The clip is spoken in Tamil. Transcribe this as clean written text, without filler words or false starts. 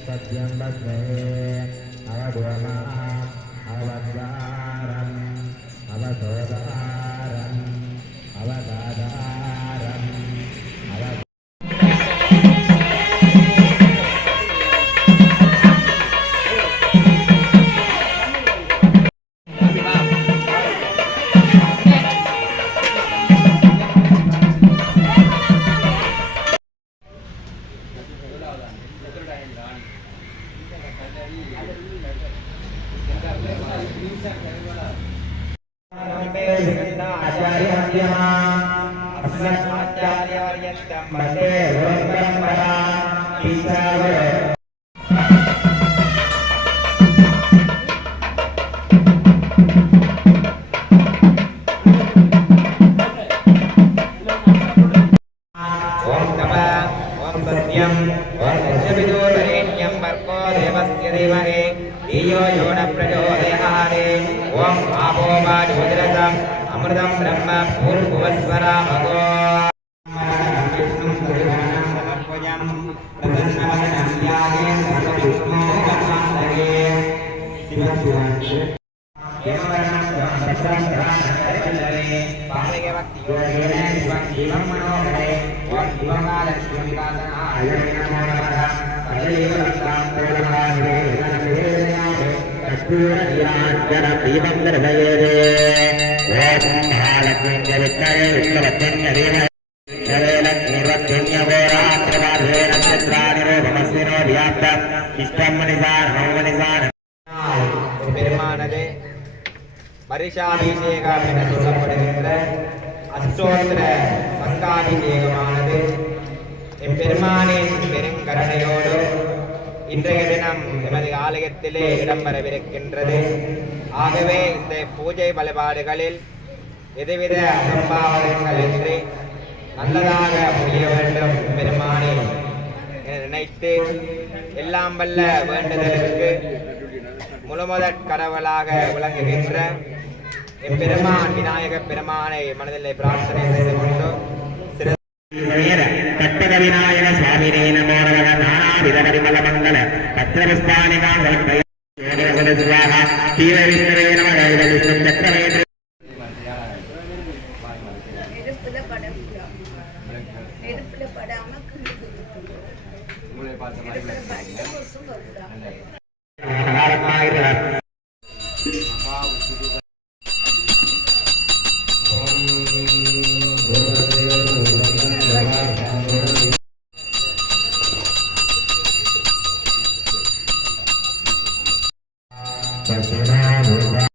Satyam Basme Avadwana Avadvaram Avadodaram Avadadaram Avad अमृतम ब्रह्म पूर्वस्वरा भगो பெருமானது பரிசாபிஷேகம் என சொல்லப்படுகின்ற அஷ்டோத்திர சங்காபிஷேகமானது எம்பெருமானின் பெருங்கருணையோடு இன்றைய தினம் எமது ஆலயத்திலே இடம்பெறவிருக்கின்றது. ஆகவே இந்த பூஜை வழிபாடுகளில் எதுவித அசம்பாவனைகள் இன்றி நல்லதாக முடிய வேண்டும் பெருமானே என நினைத்து எல்லாம் வல்ல வேண்டுதலுக்கு முழுமுதற் கடவுளாக விளங்குகின்ற எம்பெருமான் விநாயக பெருமானை மனதிலே பிரார்த்தனை செய்து கொண்டு கட்டக விநாயக சுவாமினே நமோ நமக நானாவித பரிமள மங்கள பத்திரபுஷ்பாணிகாங்க